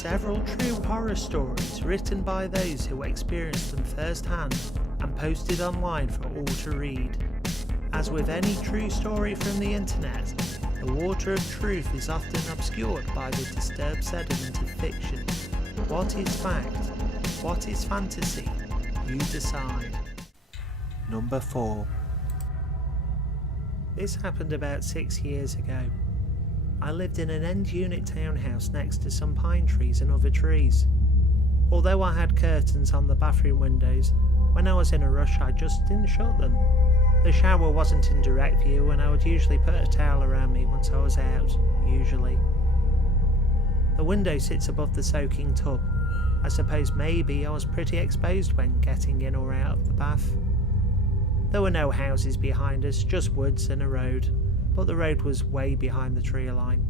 several true horror stories written by those who experienced them firsthand and posted online for all to read. As with any true story from the internet, the water of truth is often obscured by the disturbed sediment of fiction. What is fact? What is fantasy? You decide. Number 4. This happened about 6 years ago. I lived in an end-unit townhouse next to some pine trees and other trees. Although I had curtains on the bathroom windows, when I was in a rush I just didn't shut them. The shower wasn't in direct view and I would usually put a towel around me once I was out, usually. The window sits above the soaking tub. I suppose maybe I was pretty exposed when getting in or out of the bath. There were no houses behind us, just woods and a road, but the road was way behind the tree line.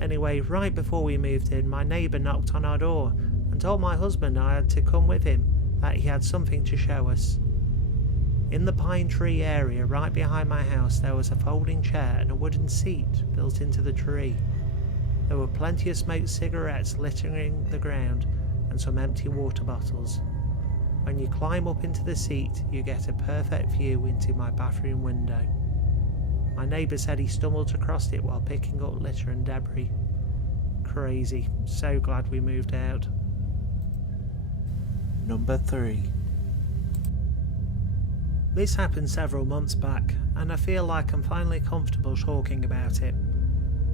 Anyway, right before we moved in, my neighbour knocked on our door and told my husband I had to come with him, that he had something to show us. In the pine tree area right behind my house there was a folding chair and a wooden seat built into the tree. There were plenty of smoked cigarettes littering the ground and some empty water bottles. When you climb up into the seat you get a perfect view into my bathroom window. My neighbour said he stumbled across it while picking up litter and debris. Crazy, so glad we moved out. Number 3. This happened several months back, and I feel like I'm finally comfortable talking about it.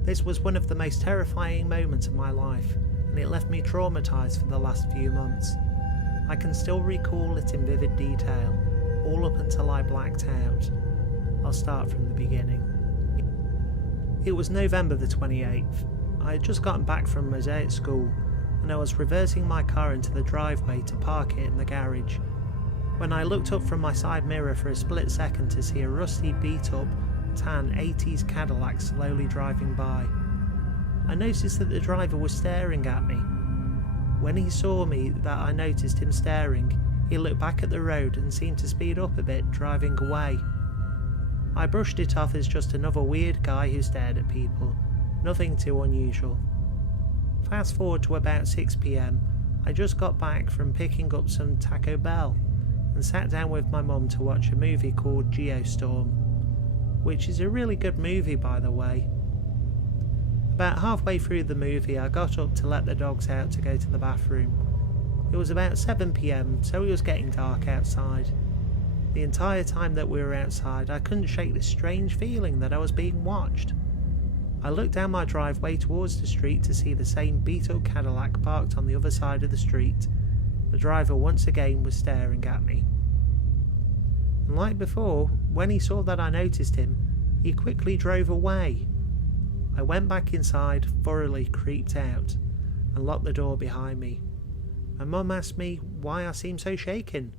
This was one of the most terrifying moments of my life, and it left me traumatised for the last few months. I can still recall it in vivid detail, all up until I blacked out. I'll start from the beginning. It was November the 28th. I had just gotten back from my day at school, and I was reversing my car into the driveway to park it in the garage, when I looked up from my side mirror for a split second to see a rusty, beat-up, tan 80s Cadillac slowly driving by. I noticed that the driver was staring at me. When he saw me that I noticed him staring, he looked back at the road and seemed to speed up a bit, driving away. I brushed it off as just another weird guy who stared at people, nothing too unusual. Fast forward to about 6 PM, I just got back from picking up some Taco Bell and sat down with my mum to watch a movie called Geostorm, which is a really good movie by the way. About halfway through the movie I got up to let the dogs out to go to the bathroom. It was about 7 PM, so it was getting dark outside. The entire time that we were outside I couldn't shake this strange feeling that I was being watched. I looked down my driveway towards the street to see the same beat-up Cadillac parked on the other side of the street. The driver once again was staring at me. And like before, when he saw that I noticed him, he quickly drove away. I went back inside, thoroughly creeped out, and locked the door behind me. My mum asked me why I seemed so shaken,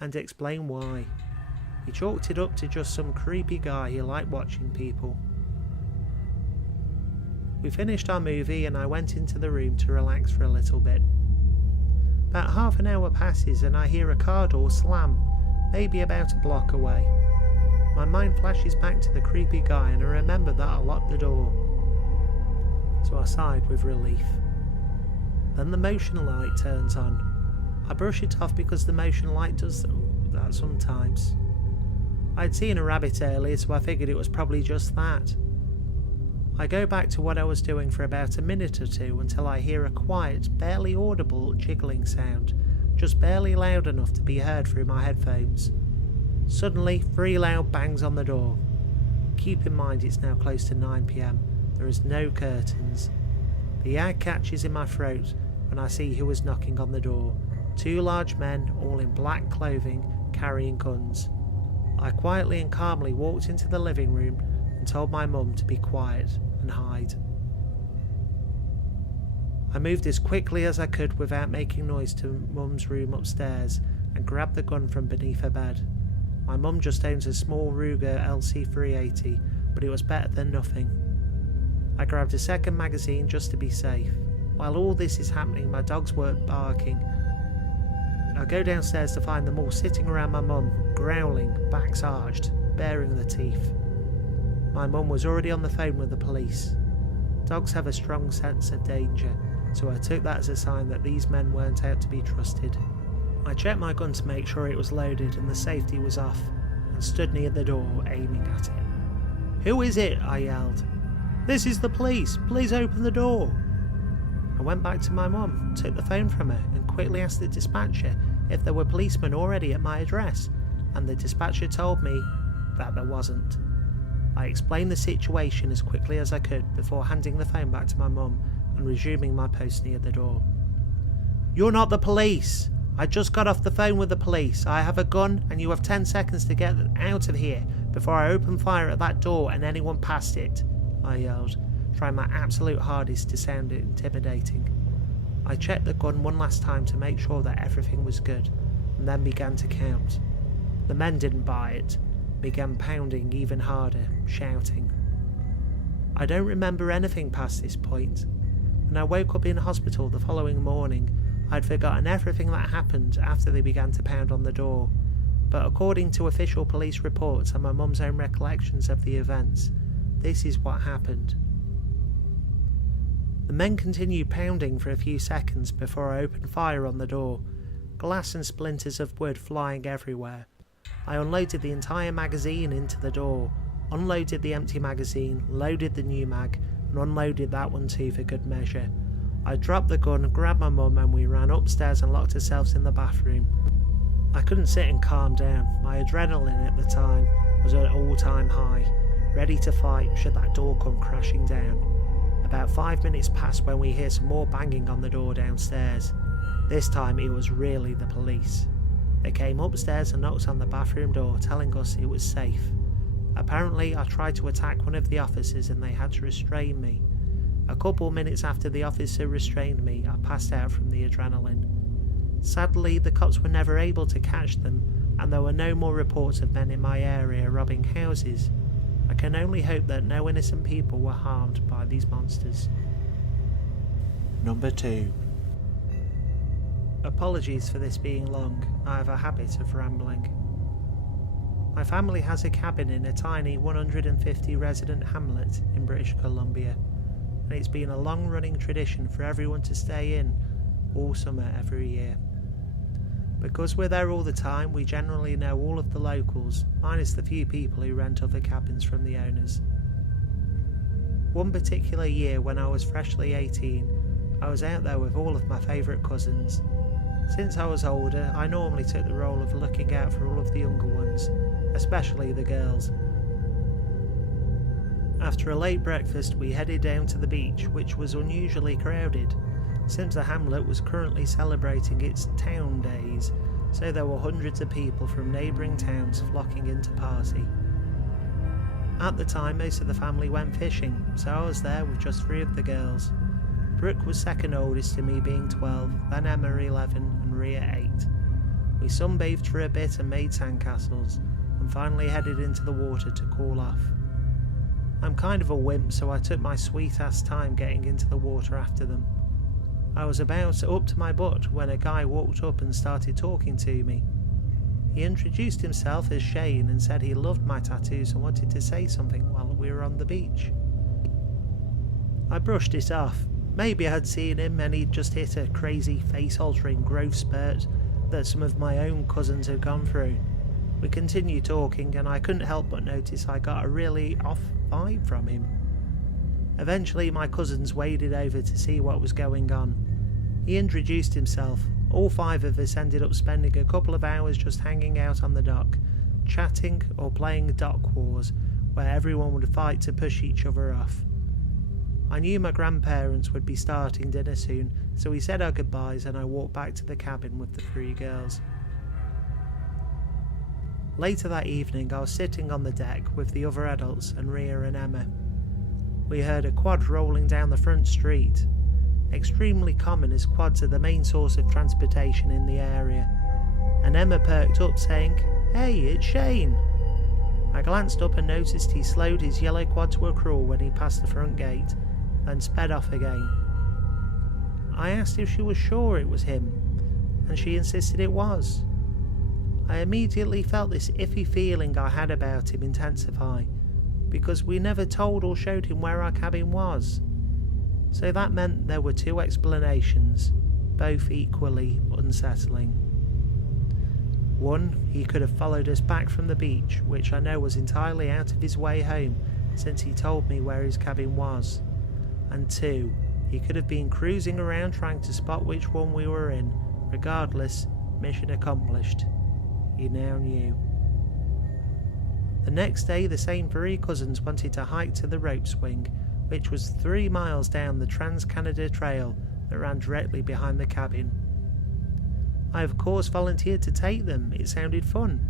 and explained why. He chalked it up to just some creepy guy who liked watching people. We finished our movie and I went into the room to relax for a little bit. About half an hour passes and I hear a car door slam, maybe about a block away. My mind flashes back to the creepy guy and I remember that I locked the door. So I sighed with relief. Then the motion light turns on. I brush it off because the motion light does that sometimes. I'd seen a rabbit earlier, so I figured it was probably just that. I go back to what I was doing for about a minute or two until I hear a quiet, barely audible jiggling sound, just barely loud enough to be heard through my headphones. Suddenly, 3 loud bangs on the door. Keep in mind it's now close to 9 PM. There is no curtains. The air catches in my throat when I see who was knocking on the door. 2 large men, all in black clothing, carrying guns. I quietly and calmly walked into the living room and told my mum to be quiet and hide. I moved as quickly as I could without making noise to Mum's room upstairs and grabbed the gun from beneath her bed. My mum just owns a small Ruger LC380, but it was better than nothing. I grabbed a second magazine just to be safe. While all this is happening, my dogs were barking. I go downstairs to find them all sitting around my mum, growling, backs arched, baring their teeth. My mum was already on the phone with the police. Dogs have a strong sense of danger, so I took that as a sign that these men weren't out to be trusted. I checked my gun to make sure it was loaded and the safety was off, and stood near the door aiming at it. "Who is it?" I yelled. "This is the police, please open the door." I went back to my mum, took the phone from her and quickly asked the dispatcher if there were policemen already at my address, and the dispatcher told me that there wasn't. I explained the situation as quickly as I could before handing the phone back to my mum and resuming my post near the door. "You're not the police! I just got off the phone with the police. I have a gun and you have 10 seconds to get out of here before I open fire at that door and anyone past it," I yelled, trying my absolute hardest to sound intimidating. I checked the gun one last time to make sure that everything was good, and then began to count. The men didn't buy it, began pounding even harder, shouting. I don't remember anything past this point. When I woke up in hospital the following morning, I'd forgotten everything that happened after they began to pound on the door, but according to official police reports and my mum's own recollections of the events, this is what happened. The men continued pounding for a few seconds before I opened fire on the door, glass and splinters of wood flying everywhere. I unloaded the entire magazine into the door, unloaded the empty magazine, loaded the new mag, and unloaded that one too for good measure. I dropped the gun, grabbed my mum, and we ran upstairs and locked ourselves in the bathroom. I couldn't sit and calm down. My adrenaline at the time was at an all-time high, ready to fight should that door come crashing down. About 5 minutes passed when we hear some more banging on the door downstairs. This time it was really the police. They came upstairs and knocked on the bathroom door, telling us it was safe. Apparently I tried to attack one of the officers and they had to restrain me. A couple minutes after the officer restrained me, I passed out from the adrenaline. Sadly, the cops were never able to catch them, and there were no more reports of men in my area robbing houses. I can only hope that no innocent people were harmed by these monsters. Number 2. Apologies for this being long, I have a habit of rambling. My family has a cabin in a tiny 150 resident hamlet in British Columbia, and it's been a long running tradition for everyone to stay in all summer every year. Because we're there all the time, we generally know all of the locals, minus the few people who rent other cabins from the owners. One particular year when I was freshly 18, I was out there with all of my favourite cousins. Since I was older, I normally took the role of looking out for all of the younger ones, especially the girls. After a late breakfast, we headed down to the beach, which was unusually crowded, since the hamlet was currently celebrating its town days, so there were hundreds of people from neighbouring towns flocking in to party. At the time, most of the family went fishing, so I was there with just 3 of the girls. Brooke was second oldest to me, being 12, then Emma 11 and Ria 8. We sunbathed for a bit and made sandcastles, and finally headed into the water to cool off. I'm kind of a wimp, so I took my sweet ass time getting into the water after them. I was about up to my butt when a guy walked up and started talking to me. He introduced himself as Shane and said he loved my tattoos and wanted to say something while we were on the beach. I brushed it off. Maybe I had seen him and he'd just hit a crazy face-altering growth spurt that some of my own cousins had gone through. We continued talking and I couldn't help but notice I got a really off vibe from him. Eventually my cousins waded over to see what was going on. He introduced himself. All 5 of us ended up spending a couple of hours just hanging out on the dock, chatting or playing dock wars, where everyone would fight to push each other off. I knew my grandparents would be starting dinner soon, so we said our goodbyes and I walked back to the cabin with the 3 girls. Later that evening I was sitting on the deck with the other adults and Ria and Emma. We heard a quad rolling down the front street. Extremely common as quads are the main source of transportation in the area, and Emma perked up saying, "Hey, it's Shane." I glanced up and noticed he slowed his yellow quad to a crawl when he passed the front gate, then sped off again. I asked if she was sure it was him, and she insisted it was. I immediately felt this iffy feeling I had about him intensify, because we never told or showed him where our cabin was. So that meant there were two explanations, both equally unsettling. One, he could have followed us back from the beach, which I know was entirely out of his way home since he told me where his cabin was. And two, he could have been cruising around trying to spot which one we were in. Regardless, mission accomplished. He now knew. The next day, the same three cousins wanted to hike to the rope swing, which was 3 miles down the Trans-Canada Trail that ran directly behind the cabin. I of course volunteered to take them, it sounded fun.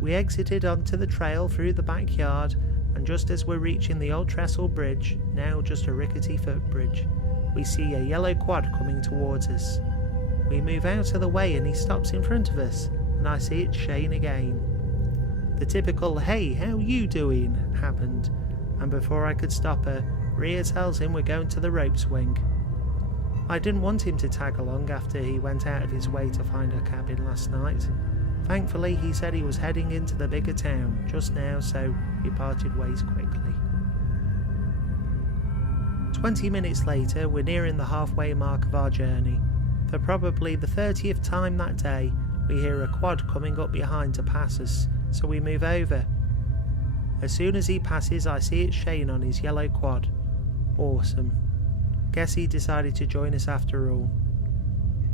We exited onto the trail through the backyard, and just as we're reaching the old trestle bridge, now just a rickety footbridge, we see a yellow quad coming towards us. We move out of the way and he stops in front of us, and I see it's Shane again. The typical "hey, how you doing?" happened, and before I could stop her, Rhea tells him we're going to the rope swing. I didn't want him to tag along after he went out of his way to find our cabin last night. Thankfully, he said he was heading into the bigger town just now, so we parted ways quickly. 20 minutes later, we're nearing the halfway mark of our journey. For probably the 30th time that day, we hear a quad coming up behind to pass us, so we move over. As soon as he passes, I see it's Shane on his yellow quad. Awesome. Guess he decided to join us after all.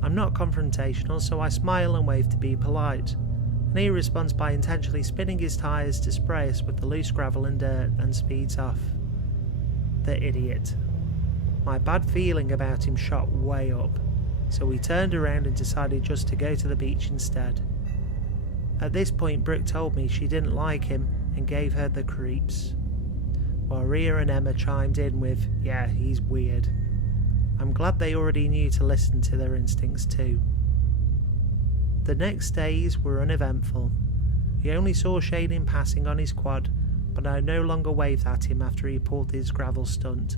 I'm not confrontational, so I smile and wave to be polite, and he responds by intentionally spinning his tyres to spray us with the loose gravel and dirt and speeds off. The idiot. My bad feeling about him shot way up, so we turned around and decided just to go to the beach instead. At this point, Brooke told me she didn't like him and gave her the creeps, while Rhea and Emma chimed in with, "Yeah, he's weird." I'm glad they already knew to listen to their instincts too. The next days were uneventful. We only saw Shane in passing on his quad, but I no longer waved at him after he pulled his gravel stunt.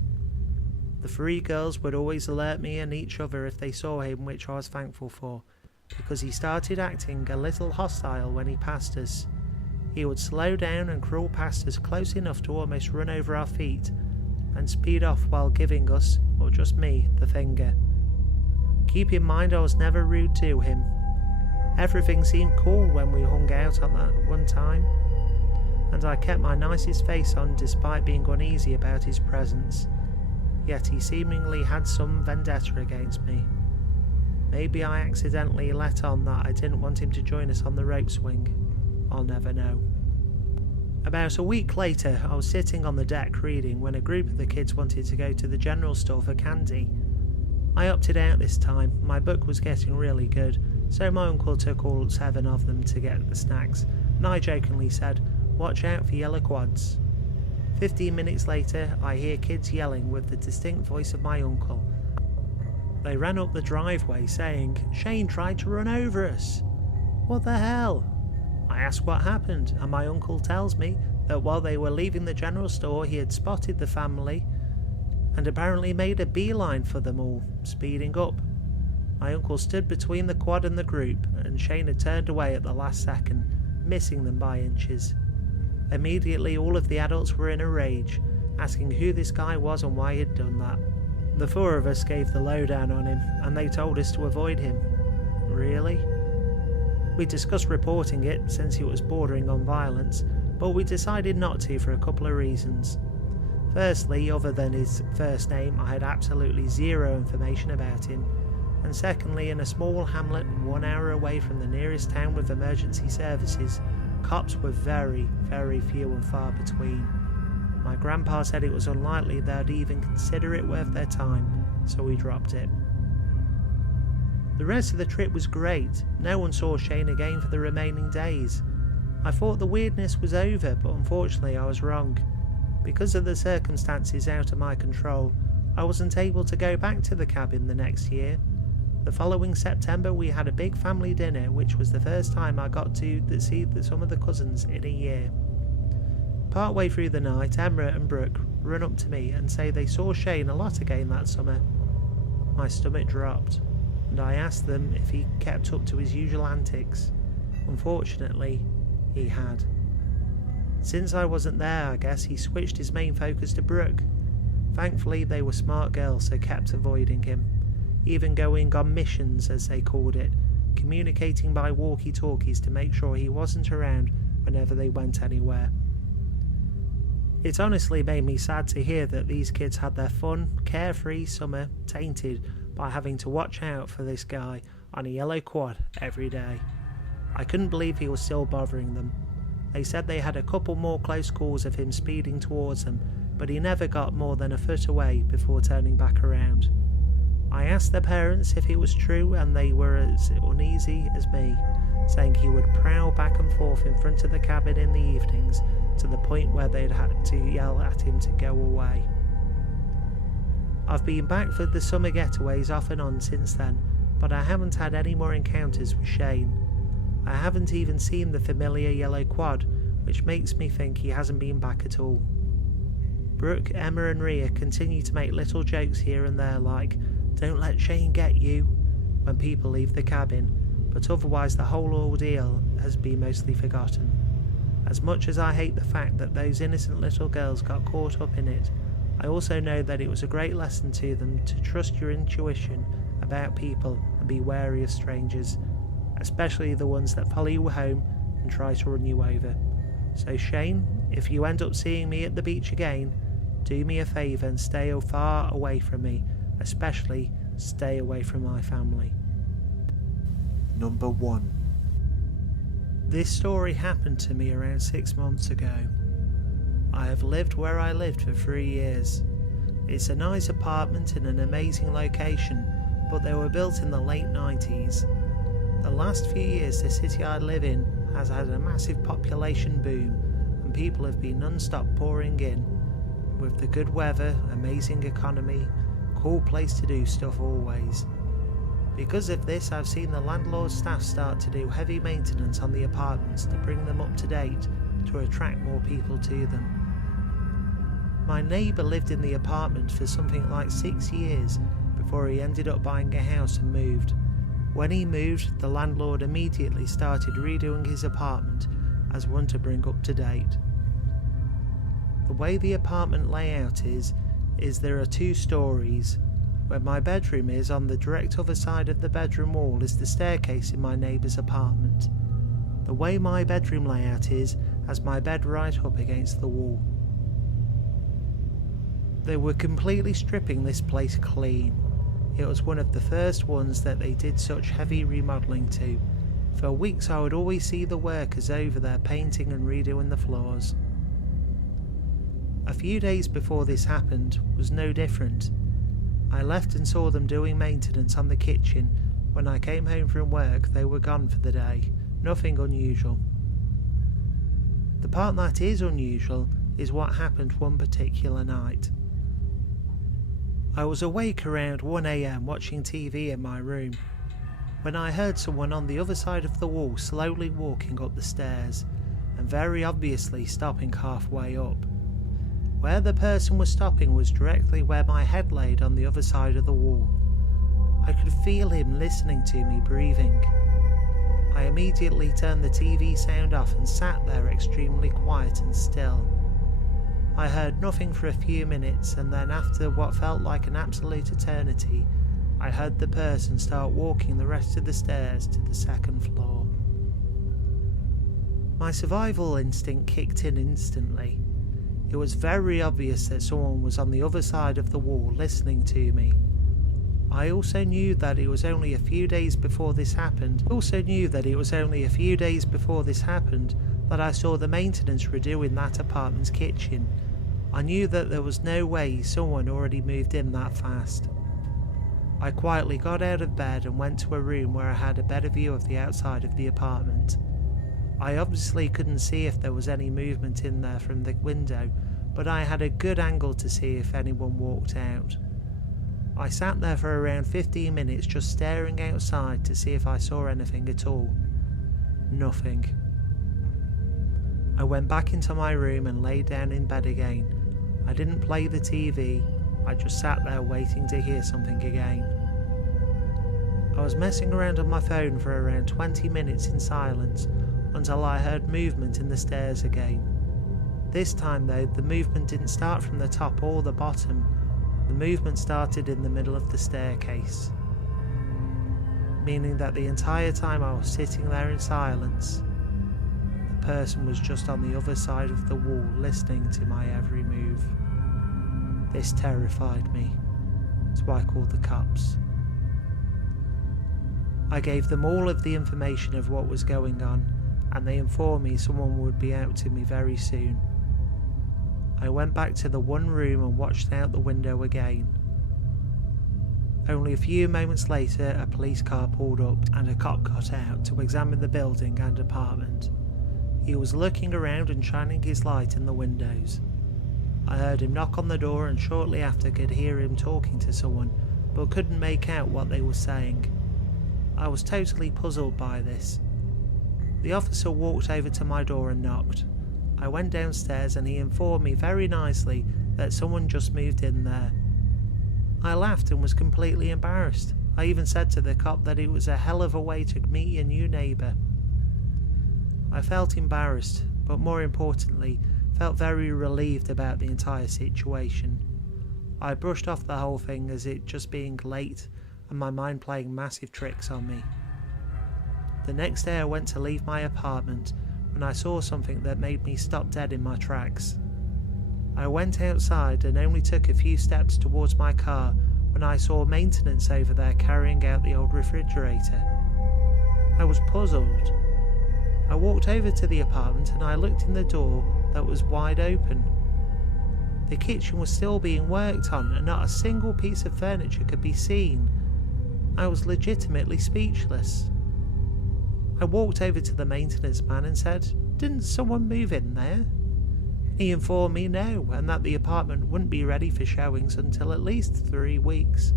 The three girls would always alert me and each other if they saw him, which I was thankful for, because he started acting a little hostile when he passed us. He would slow down and crawl past us close enough to almost run over our feet, and speed off while giving us, or just me, the finger. Keep in mind I was never rude to him. Everything seemed cool when we hung out on that one time, and I kept my nicest face on despite being uneasy about his presence, yet he seemingly had some vendetta against me. Maybe I accidentally let on that I didn't want him to join us on the rope swing. I'll never know. About a week later, I was sitting on the deck reading when a group of the kids wanted to go to the general store for candy. I opted out this time. My book was getting really good, so my uncle took all 7 of them to get the snacks, and I jokingly said, "Watch out for yellow quads." 15 minutes later, I hear kids yelling with the distinct voice of my uncle. They ran up the driveway saying, "Shane tried to run over us." What the hell? I ask what happened, and my uncle tells me that while they were leaving the general store, he had spotted the family and apparently made a beeline for them all, speeding up. My uncle stood between the quad and the group, and Shane had turned away at the last second, missing them by inches. Immediately, all of the adults were in a rage, asking who this guy was and why he'd done that. The 4 of us gave the lowdown on him, and they told us to avoid him. Really? We discussed reporting it since it was bordering on violence, but we decided not to for a couple of reasons. Firstly, other than his first name, I had absolutely zero information about him, and secondly, in a small hamlet 1 hour away from the nearest town with emergency services, cops were very, very few and far between. My grandpa said it was unlikely they'd even consider it worth their time, so we dropped it. The rest of the trip was great. No one saw Shane again for the remaining days. I thought the weirdness was over, but unfortunately I was wrong. Because of the circumstances out of my control, I wasn't able to go back to the cabin the next year. The following September we had a big family dinner, which was the first time I got to see some of the cousins in a year. Partway through the night, Emma and Brooke run up to me and say they saw Shane a lot again that summer. My stomach dropped, and I asked them if he kept up to his usual antics. Unfortunately, he had. Since I wasn't there, I guess he switched his main focus to Brooke. Thankfully they were smart girls, so kept avoiding him, even going on missions as they called it, communicating by walkie-talkies to make sure he wasn't around whenever they went anywhere. It honestly made me sad to hear that these kids had their fun, carefree summer tainted by having to watch out for this guy on a yellow quad every day. I couldn't believe he was still bothering them. They said they had a couple more close calls of him speeding towards them, but he never got more than a foot away before turning back around. I asked their parents if it was true, and they were as uneasy as me, saying he would prowl back and forth in front of the cabin in the evenings to the point where they'd had to yell at him to go away. I've been back for the summer getaways off and on since then, but I haven't had any more encounters with Shane. I haven't even seen the familiar yellow quad, which makes me think he hasn't been back at all. Brooke, Emma and Rhea continue to make little jokes here and there like, "Don't let Shane get you," when people leave the cabin, but otherwise the whole ordeal has been mostly forgotten. As much as I hate the fact that those innocent little girls got caught up in it, I also know that it was a great lesson to them to trust your intuition about people and be wary of strangers, especially the ones that follow you home and try to run you over. So Shane, if you end up seeing me at the beach again, do me a favour and stay far away from me, especially stay away from my family. Number 1. This story happened to me around 6 months ago. I have lived where I lived for 3 years. It's a nice apartment in an amazing location, but they were built in the late 90s. The last few years the city I live in has had a massive population boom, and people have been non-stop pouring in. With the good weather, amazing economy, cool place to do stuff always. Because of this, I've seen the landlord's staff start to do heavy maintenance on the apartments to bring them up to date to attract more people to them. My neighbour lived in the apartment for something like 6 years before he ended up buying a house and moved. When he moved, the landlord immediately started redoing his apartment as one to bring up to date. The way the apartment layout is there are 2 stories. Where my bedroom is, on the direct other side of the bedroom wall is the staircase in my neighbour's apartment. The way my bedroom layout is has my bed right up against the wall. They were completely stripping this place clean. It was one of the first ones that they did such heavy remodelling to. For weeks I would always see the workers over there painting and redoing the floors. A few days before this happened was no different. I left and saw them doing maintenance on the kitchen. When I came home from work, they were gone for the day. Nothing unusual. The part that is unusual is what happened one particular night. I was awake around 1 AM watching TV in my room, when I heard someone on the other side of the wall slowly walking up the stairs, and very obviously stopping halfway up. Where the person was stopping was directly where my head laid on the other side of the wall. I could feel him listening to me breathing. I immediately turned the TV sound off and sat there extremely quiet and still. I heard nothing for a few minutes, and then after what felt like an absolute eternity, I heard the person start walking the rest of the stairs to the 2nd floor. My survival instinct kicked in instantly. It was very obvious that someone was on the other side of the wall listening to me. I also knew that it was only a few days before this happened that I saw the maintenance redoing that apartment's kitchen. I knew that there was no way someone already moved in that fast. I quietly got out of bed and went to a room where I had a better view of the outside of the apartment. I obviously couldn't see if there was any movement in there from the window, but I had a good angle to see if anyone walked out. I sat there for around 15 minutes just staring outside to see if I saw anything at all. Nothing. I went back into my room and lay down in bed again. I didn't play the TV, I just sat there waiting to hear something again. I was messing around on my phone for around 20 minutes in silence until I heard movement in the stairs again. This time though, the movement didn't start from the top or the bottom, The movement started in the middle of the staircase, meaning that the entire time I was sitting there in silence, the person was just on the other side of the wall listening to my every move. This terrified me, so I called the cops. I gave them all of the information of what was going on, and they informed me someone would be out to me very soon. I went back to the one room and watched out the window again. Only a few moments later, a police car pulled up and a cop got out to examine the building and apartment. He was looking around and shining his light in the windows. I heard him knock on the door and shortly after could hear him talking to someone, but couldn't make out what they were saying. I was totally puzzled by this. The officer walked over to my door and knocked. I went downstairs and he informed me very nicely that someone just moved in there. I laughed and was completely embarrassed. I even said to the cop that it was a hell of a way to meet your new neighbour. I felt embarrassed, but more importantly, felt very relieved about the entire situation. I brushed off the whole thing as it just being late and my mind playing massive tricks on me. The next day I went to leave my apartment when I saw something that made me stop dead in my tracks. I went outside and only took a few steps towards my car when I saw maintenance over there carrying out the old refrigerator. I was puzzled. I walked over to the apartment and I looked in the door that was wide open. The kitchen was still being worked on and not a single piece of furniture could be seen. I was legitimately speechless. I walked over to the maintenance man and said, "Didn't someone move in there?" He informed me no, and that the apartment wouldn't be ready for showings until at least 3 weeks.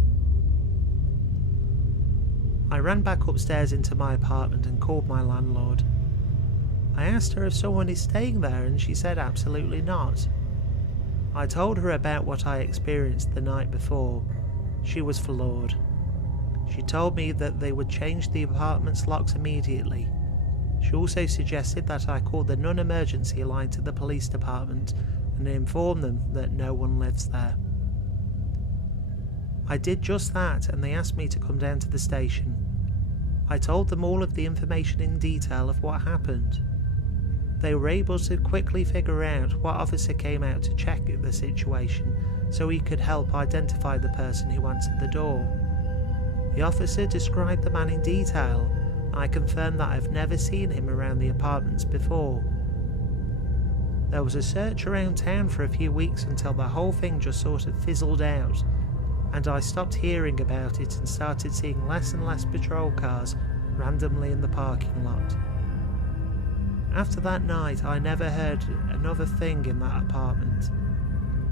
I ran back upstairs into my apartment and called my landlord. I asked her if someone is staying there and she said absolutely not. I told her about what I experienced the night before. She was floored. She told me that they would change the apartment's locks immediately. She also suggested that I call the non-emergency line to the police department and inform them that no one lives there. I did just that and they asked me to come down to the station. I told them all of the information in detail of what happened. They were able to quickly figure out what officer came out to check the situation so he could help identify the person who answered the door. The officer described the man in detail. I confirmed that I've never seen him around the apartments before. There was a search around town for a few weeks until the whole thing just sort of fizzled out, and I stopped hearing about it and started seeing less and less patrol cars randomly in the parking lot. After that night, I never heard another thing in that apartment.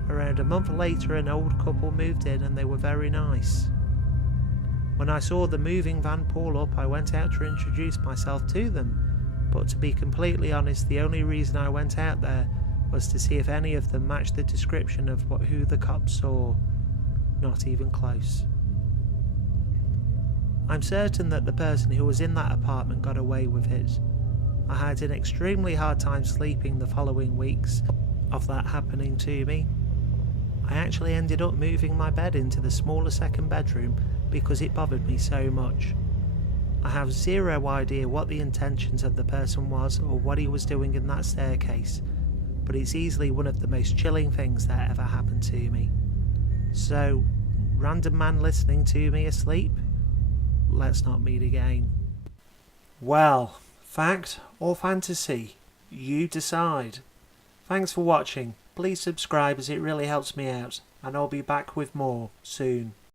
Around a month later, an old couple moved in and they were very nice. When I saw the moving van pull up, I went out to introduce myself to them, but to be completely honest, the only reason I went out there was to see if any of them matched the description of who the cops saw. Not even close. I'm certain that the person who was in that apartment got away with it. I had an extremely hard time sleeping the following weeks of that happening to me. I actually ended up moving my bed into the smaller second bedroom because it bothered me so much. I have zero idea what the intentions of the person was or what he was doing in that staircase, but it's easily one of the most chilling things that ever happened to me. So, random man listening to me asleep? Let's not meet again. Well, fact or fantasy? You decide. Thanks for watching. Please subscribe as it really helps me out, and I'll be back with more soon.